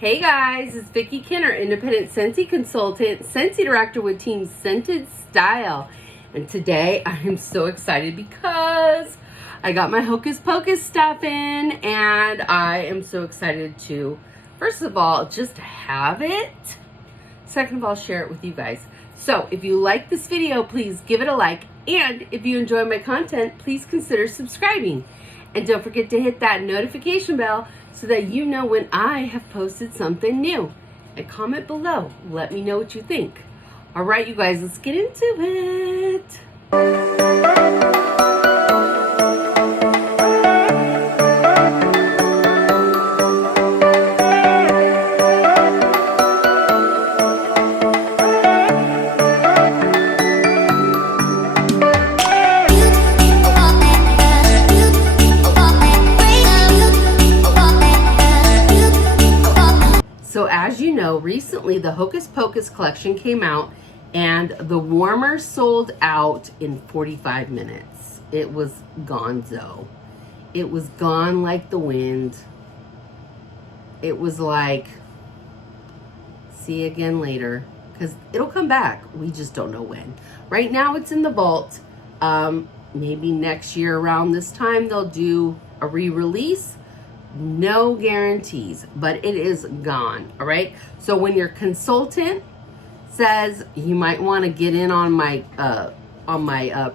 Hey guys, it's Vickie Kinner, independent Scentsy consultant, Scentsy director with Team Scented Style. And today I am so excited because I got my Hocus Pocus stuff in and I am so excited to, first of all, just have it. Second of all, share it with you guys. So if you like this video, please give it a like. And if you enjoy my content, please consider subscribing. And don't forget to hit that notification bell so that you know when I have posted something new. And comment below. Let me know what you think. All right, you guys, let's get into it. So as you know, recently the Hocus Pocus collection came out and the warmer sold out in 45 minutes. It was gonzo. It was gone like the wind. It was like, see you again later, because it'll come back. We just don't know when. Right now it's in the vault. Maybe next year around this time they'll do a re-release. No guarantees, but it is gone. All right, so when your consultant says you might want to get in on my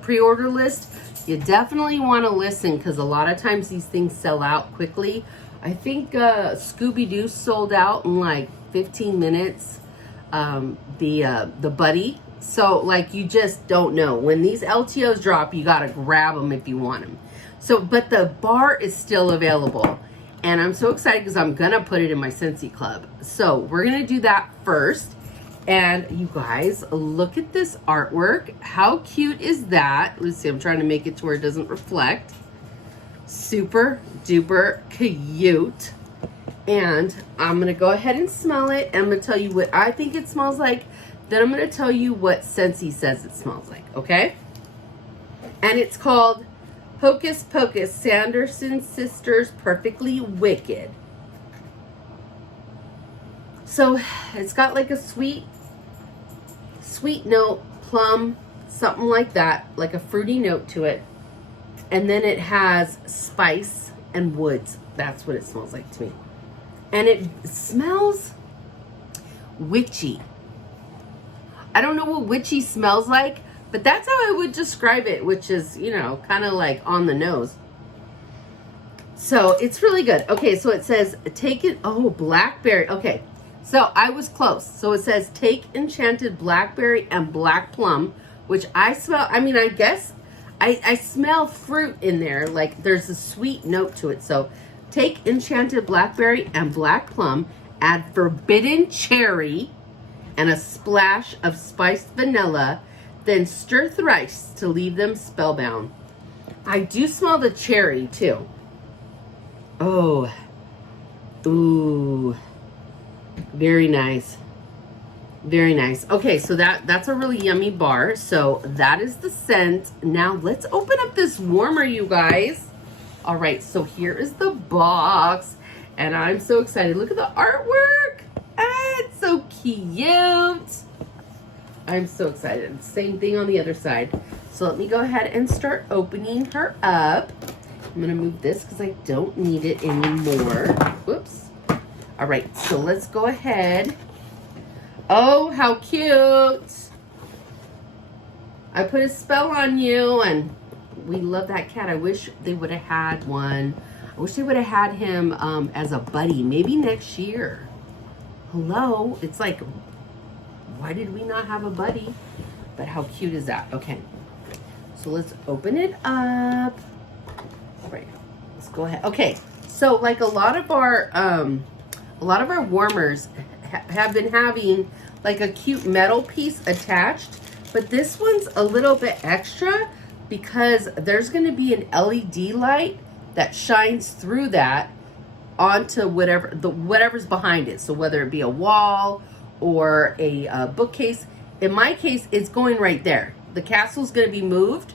pre-order list, you definitely want to listen, because a lot of times these things sell out quickly. I think Scooby-Doo sold out in like 15 minutes, the buddy. So like, you just don't know when these LTOs drop. You got to grab them if you want them. So but the bar is still available. And I'm so excited because I'm going to put it in my Scentsy Club. So we're going to do that first. And you guys, look at this artwork. How cute is that? Let's see, I'm trying to make it to where it doesn't reflect. Super duper cute. And I'm going to go ahead and smell it. And I'm going to tell you what I think it smells like. Then I'm going to tell you what Scentsy says it smells like, okay? And it's called Hocus Pocus, Sanderson Sisters Perfectly Wicked. So it's got like a sweet note, plum, something like that, like a fruity note to it. And then it has spice and woods. That's what it smells like to me. And it smells witchy. I don't know what witchy smells like, but that's how I would describe it, which is, you know, kind of like on the nose. So it's really good. Okay, so it says, take it, oh, blackberry. Okay, so I was close. So it says, take enchanted blackberry and black plum, which I smell, I mean, I guess, I smell fruit in there. Like there's a sweet note to it. So take enchanted blackberry and black plum, add forbidden cherry, and a splash of spiced vanilla. Then stir thrice to leave them spellbound. I do smell the cherry too. Oh, ooh, very nice. Very nice. Okay, so that's a really yummy bar. So that is the scent. Now let's open up this warmer, you guys. All right, so here is the box. And I'm so excited. Look at the artwork. Ah, it's so cute. I'm so excited. Same thing on the other side. So let me go ahead and start opening her up. I'm going to move this because I don't need it anymore. Whoops. All right, so let's go ahead. Oh, how cute. I put a spell on you, and we love that cat. I wish they would have had one. I wish they would have had him as a buddy. Maybe next year. Hello. It's like, why did we not have a buddy? But how cute is that? Okay, so let's open it up. All right, let's go ahead. Okay, so like a lot of our warmers have been having like a cute metal piece attached, but this one's a little bit extra because there's going to be an LED light that shines through that onto whatever's behind it. So whether it be a wall or a bookcase, in my case, it's going right there. The castle's going to be moved,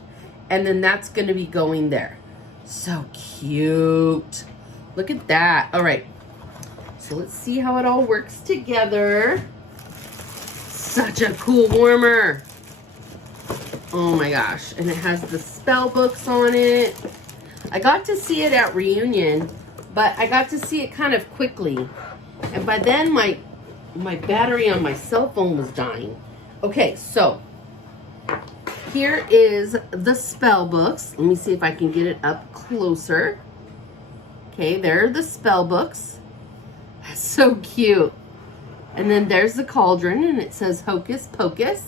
and then that's going to be going there. So cute. Look at that. All right. so let's see how it all works together. Such a cool warmer. Oh my gosh. And it has the spell books on it. I got to see it at Reunion, but I got to see it kind of quickly. And by then my battery on my cell phone was dying. Okay, so here is the spell books. Let me see if I can get it up closer. Okay, there are the spell books. That's so cute. And then there's the cauldron, and it says Hocus Pocus.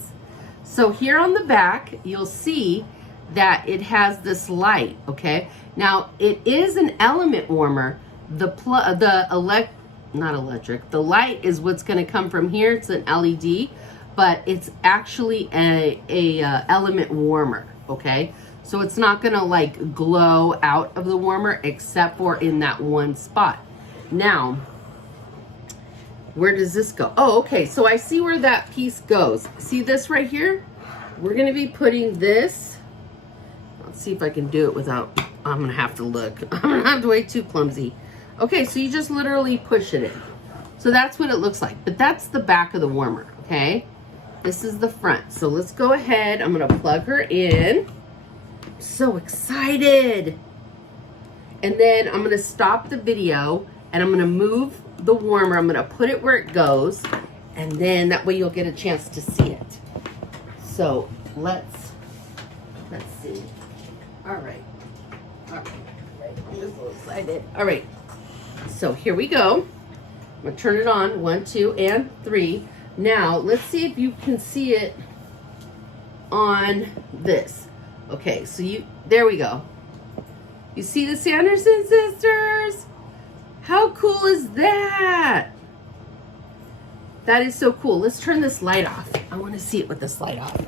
So here on the back, you'll see that it has this light, okay? Now, it is an element warmer. The light is what's gonna come from here. It's an LED, but it's actually a element warmer, okay? So it's not gonna like glow out of the warmer except for in that one spot. Now, where does this go? Oh, okay, so I see where that piece goes. See this right here? We're gonna be putting this, let's see if I can do it without, I'm gonna have to look. I'm gonna have to way too clumsy. Okay, so you just literally push it in. So that's what it looks like, but that's the back of the warmer, okay? This is the front. So let's go ahead, I'm gonna plug her in. So excited. And then I'm gonna stop the video and I'm gonna move the warmer. I'm gonna put it where it goes, and then that way you'll get a chance to see it. So let's see. All right. I'm just so excited. All right. So here we go. I'm gonna turn it on. 1, 2, and 3. Now let's see if you can see it on this. Okay, so there we go. You see the Sanderson sisters? How cool is that? That is so cool. Let's turn this light off. I want to see it with this light off.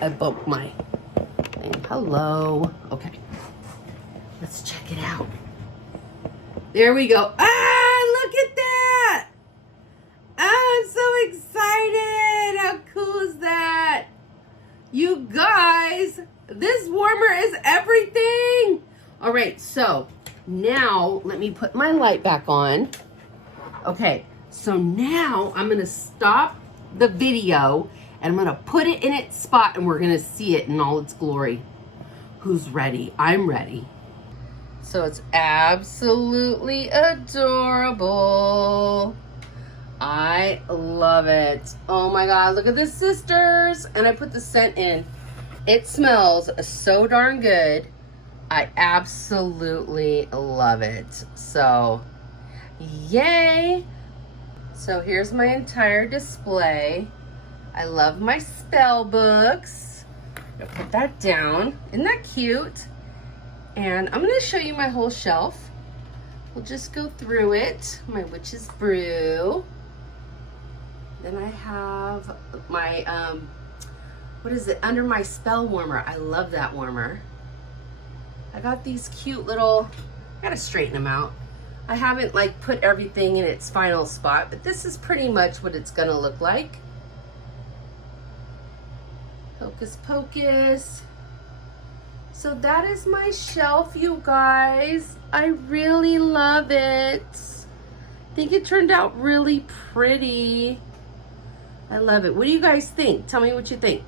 I bumped my thing. Hello. Okay. Let's check it out. There we go. Ah, look at that. Ah, I'm so excited. How cool is that? You guys, this warmer is everything. All right, so now let me put my light back on. Okay, so now I'm gonna stop the video and I'm gonna put it in its spot and we're gonna see it in all its glory. Who's ready? I'm ready. So it's absolutely adorable. I love it. Oh my God, look at this, sisters. And I put the scent in. It smells so darn good. I absolutely love it. So, yay. So here's my entire display. I love my spell books. I'll put that down. Isn't that cute? And I'm gonna show you my whole shelf. We'll just go through it. My witch's brew. Then I have my, what is it? Under my spell warmer. I love that warmer. I got these cute little, I gotta straighten them out. I haven't like put everything in its final spot, but this is pretty much what it's gonna look like. Hocus Pocus. So that is my shelf, you guys. I really love it. I think it turned out really pretty. I love it. What do you guys think? Tell me what you think.